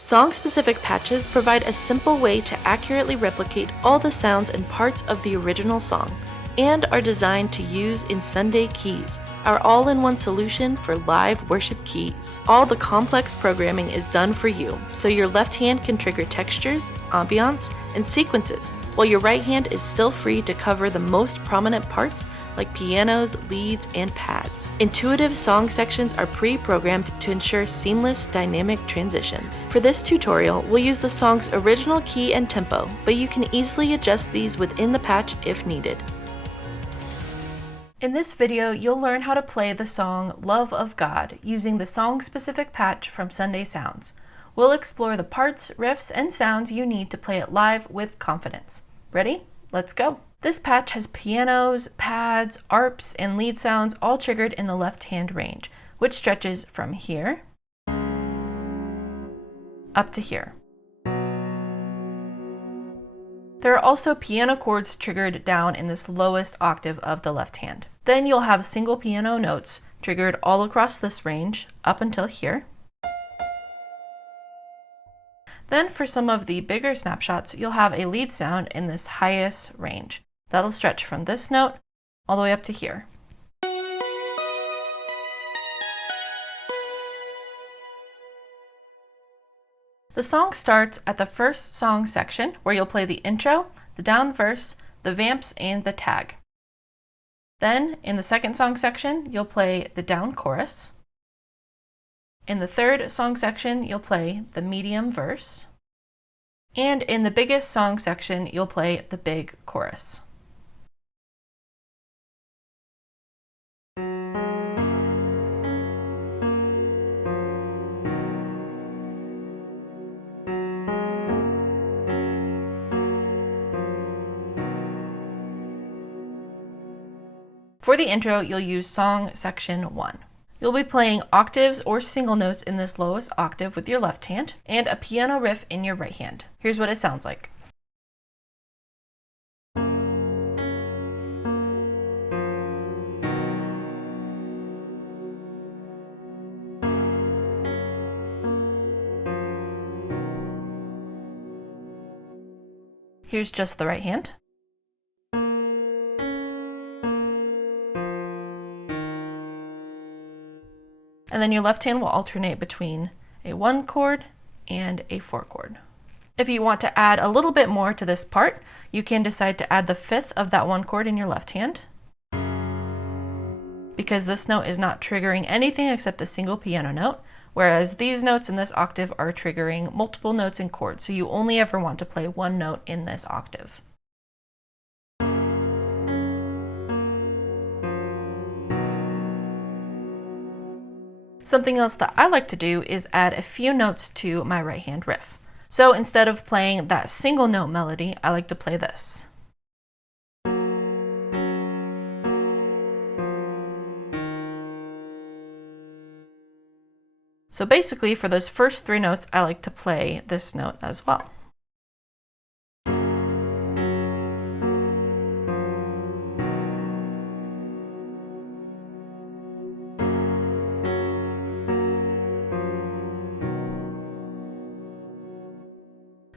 Song-specific patches provide a simple way to accurately replicate all the sounds and parts of the original song, and are designed to use in Sunday Keys, our all-in-one solution for live worship keys. All the complex programming is done for you, so your left hand can trigger textures, ambiance, and sequences, while your right hand is still free to cover the most prominent parts like pianos, leads, and pads. Intuitive song sections are pre-programmed to ensure seamless, dynamic transitions. For this tutorial, we'll use the song's original key and tempo, but you can easily adjust these within the patch if needed. In this video, you'll learn how to play the song Love of God using the song-specific patch from Sunday Sounds. We'll explore the parts, riffs, and sounds you need to play it live with confidence. Ready? Let's go! This patch has pianos, pads, arps, and lead sounds all triggered in the left-hand range, which stretches from here up to here. There are also piano chords triggered down in this lowest octave of the left hand. Then you'll have single piano notes triggered all across this range up until here. Then for some of the bigger snapshots, you'll have a lead sound in this highest range. That'll stretch from this note all the way up to here. The song starts at the first song section, where you'll play the intro, the down verse, the vamps, and the tag. Then, in the second song section, you'll play the down chorus. In the third song section, you'll play the medium verse. And in the biggest song section, you'll play the big chorus. For the intro, you'll use song section 1. You'll be playing octaves or single notes in this lowest octave with your left hand, and a piano riff in your right hand. Here's what it sounds like. Here's just the right hand. And then your left hand will alternate between a 1 chord and a 4 chord. If you want to add a little bit more to this part, you can decide to add the 5th of that 1 chord in your left hand, because this note is not triggering anything except a single piano note, whereas these notes in this octave are triggering multiple notes and chords, so you only ever want to play 1 note in this octave. Something else that I like to do is add a few notes to my right hand riff. So instead of playing that single note melody, I like to play this. So basically for those first 3 notes, I like to play this note as well.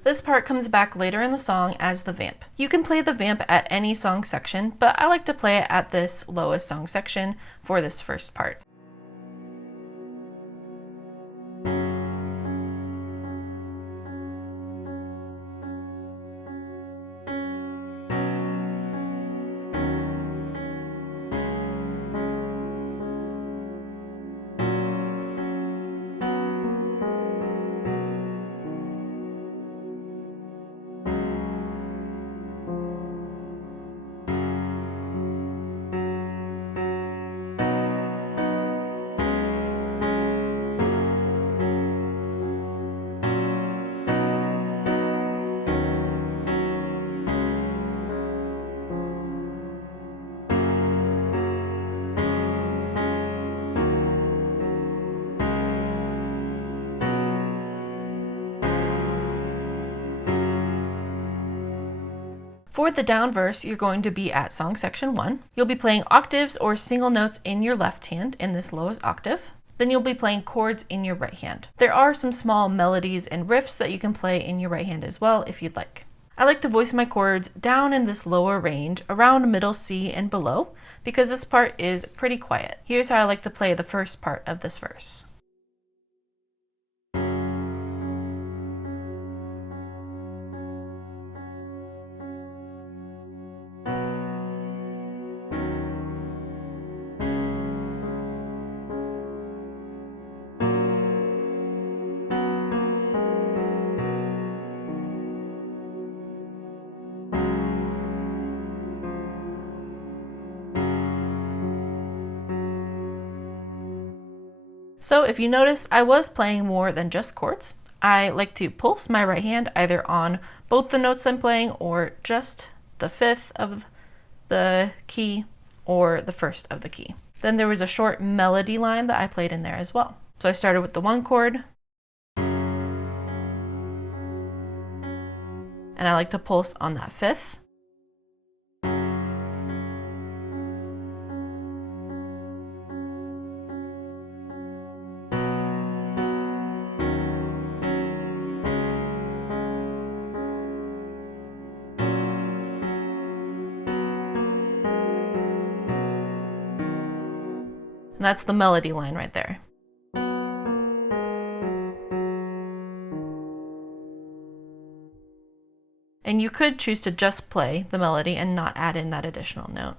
This part comes back later in the song as the vamp. You can play the vamp at any song section, but I like to play it at this lowest song section for this first part. For the down verse, you're going to be at song section 1. You'll be playing octaves or single notes in your left hand in this lowest octave. then you'll be playing chords in your right hand. There are some small melodies and riffs that you can play in your right hand as well if you'd like. I like to voice my chords down in this lower range around middle C and below because this part is pretty quiet. Here's how I like to play the first part of this verse. So if you notice, I was playing more than just chords. I like to pulse my right hand either on both the notes I'm playing or just the fifth of the key or the first of the key. Then there was a short melody line that I played in there as well. So I started with the one chord, and I like to pulse on that fifth. And that's the melody line right there. And you could choose to just play the melody and not add in that additional note.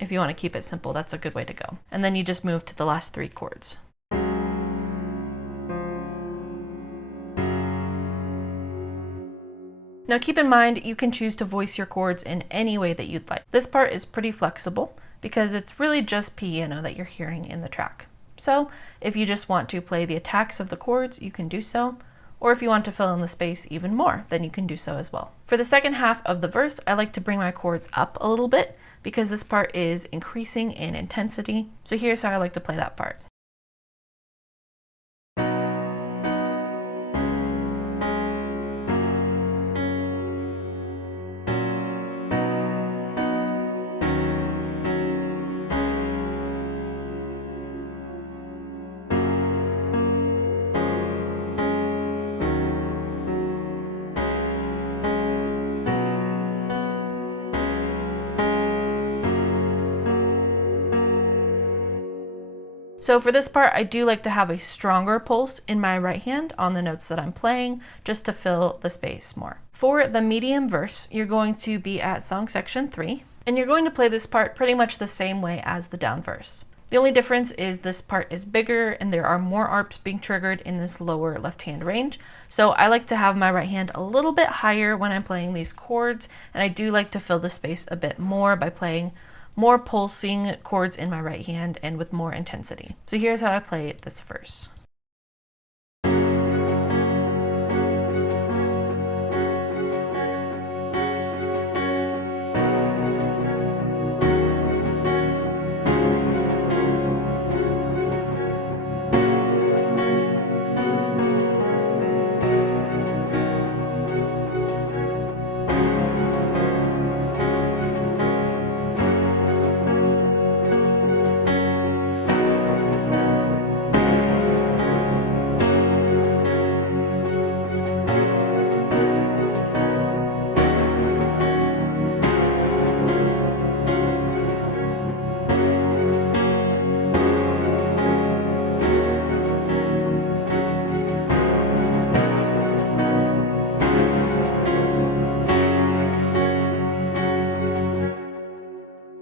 If you want to keep it simple, that's a good way to go. And then you just move to the last three chords. Now keep in mind, you can choose to voice your chords in any way that you'd like. This part is pretty flexible because it's really just piano that you're hearing in the track. So if you just want to play the attacks of the chords, you can do so. Or if you want to fill in the space even more, then you can do so as well. For the second half of the verse, I like to bring my chords up a little bit because this part is increasing in intensity. So here's how I like to play that part. So for this part, I do like to have a stronger pulse in my right hand on the notes that I'm playing, just to fill the space more. For the medium verse, you're going to be at song section 3, and you're going to play this part pretty much the same way as the down verse. The only difference is this part is bigger and there are more arps being triggered in this lower left hand range. So I like to have my right hand a little bit higher when I'm playing these chords, and I do like to fill the space a bit more by playing more pulsing chords in my right hand and with more intensity. So here's how I play this verse.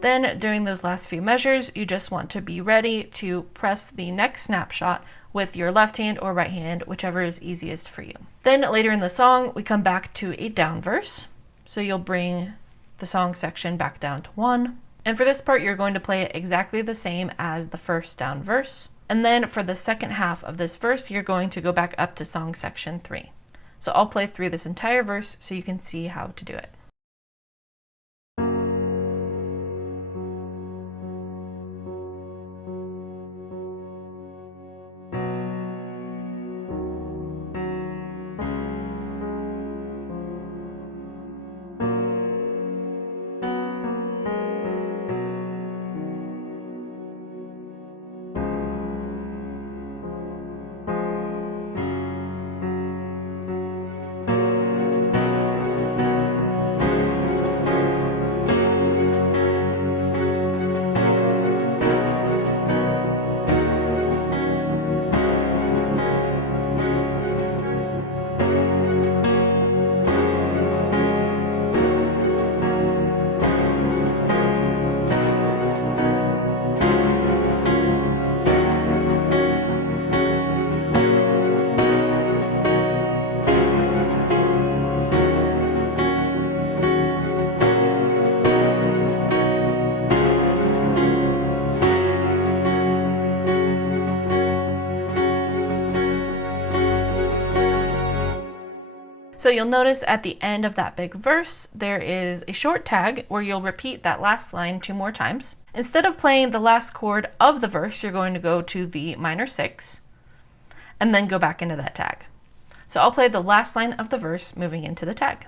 Then during those last few measures, you just want to be ready to press the next snapshot with your left hand or right hand, whichever is easiest for you. Then later in the song, we come back to a down verse. So you'll bring the song section back down to 1. And for this part, you're going to play it exactly the same as the first down verse. And then for the second half of this verse, you're going to go back up to song section 3. So I'll play through this entire verse so you can see how to do it. So you'll notice at the end of that big verse, there is a short tag where you'll repeat that last line 2 more times. Instead of playing the last chord of the verse, you're going to go to the minor 6 and then go back into that tag. So I'll play the last line of the verse moving into the tag.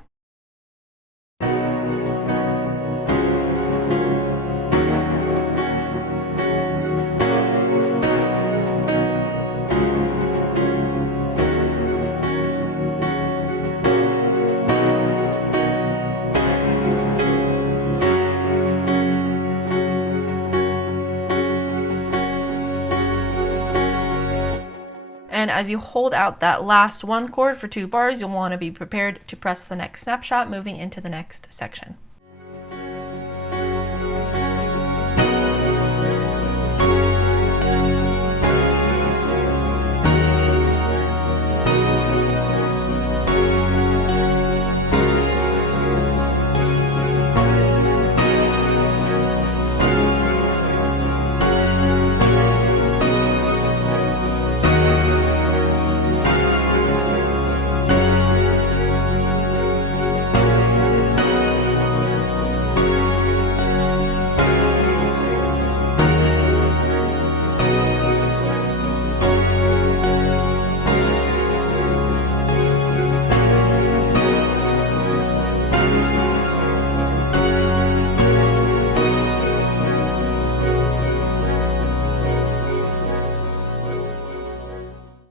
And as you hold out that last 1 chord for 2 bars, you'll want to be prepared to press the next snapshot moving into the next section.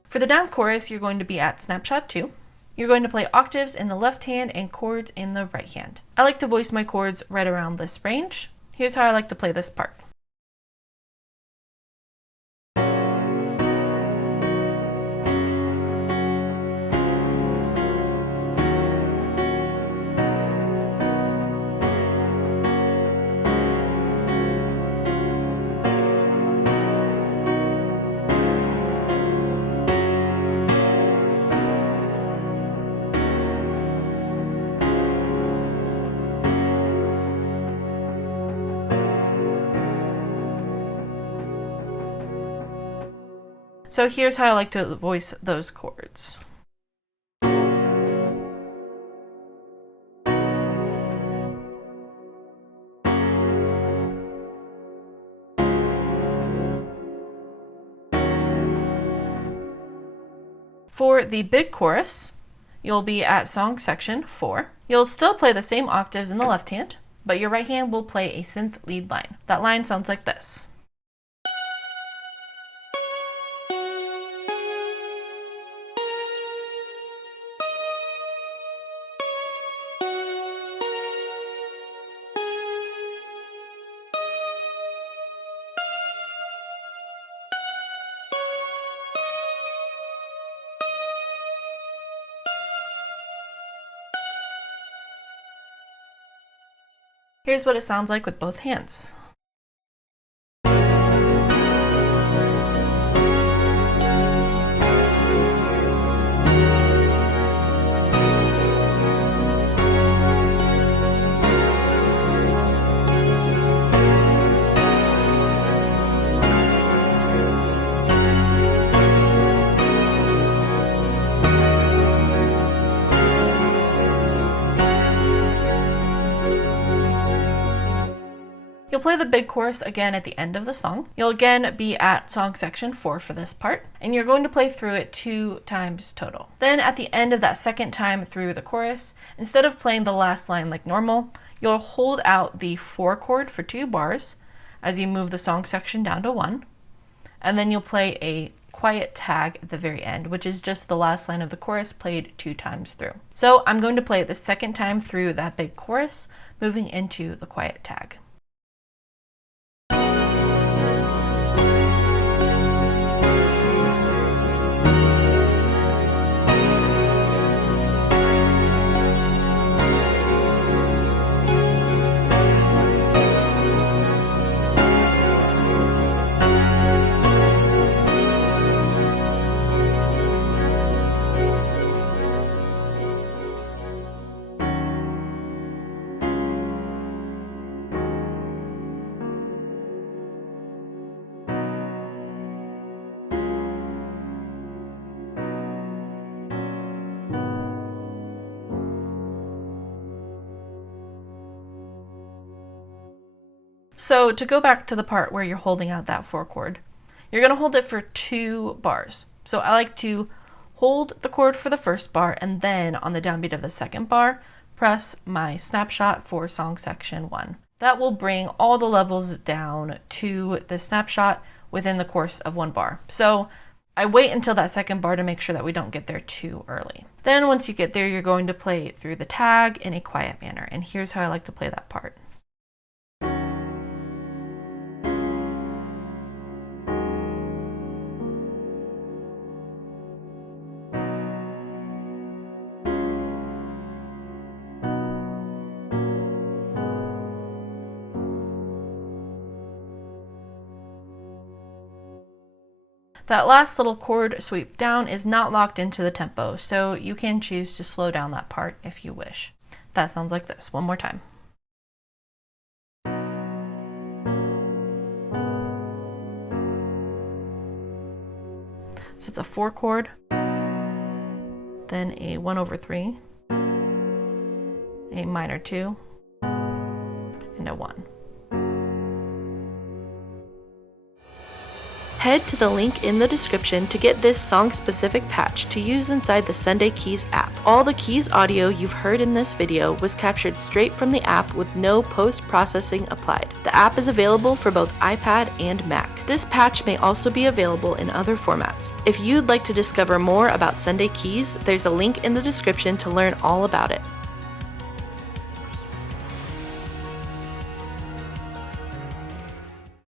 For the down chorus, you're going to be at snapshot 2. You're going to play octaves in the left hand and chords in the right hand. I like to voice my chords right around this range. Here's how I like to play this part. So here's how I like to voice those chords. For the big chorus, you'll be at song section 4. You'll still play the same octaves in the left hand, but your right hand will play a synth lead line. That line sounds like this. Here's what it sounds like with both hands. You'll play the big chorus again at the end of the song. You'll again be at song section 4 for this part, and you're going to play through it 2 times total. Then at the end of that second time through the chorus, instead of playing the last line like normal, you'll hold out the 4 chord for 2 bars as you move the song section down to 1, and then you'll play a quiet tag at the very end, which is just the last line of the chorus played 2 times through. So I'm going to play it the second time through that big chorus, moving into the quiet tag. So to go back to the part where you're holding out that 4 chord, you're going to hold it for 2 bars. So I like to hold the chord for the first bar, and then on the downbeat of the second bar, press my snapshot for song section 1. That will bring all the levels down to the snapshot within the course of 1 bar. So I wait until that second bar to make sure that we don't get there too early. Then once you get there, you're going to play it through the tag in a quiet manner. And here's how I like to play that part. That last little chord sweep down is not locked into the tempo, so you can choose to slow down that part if you wish. That sounds like this. One more time. So it's a 4 chord, then a 1/3, a minor 2, and a 1. Head to the link in the description to get this song-specific patch to use inside the Sunday Keys app. All the Keys audio you've heard in this video was captured straight from the app with no post-processing applied. The app is available for both iPad and Mac. This patch may also be available in other formats. If you'd like to discover more about Sunday Keys, there's a link in the description to learn all about it.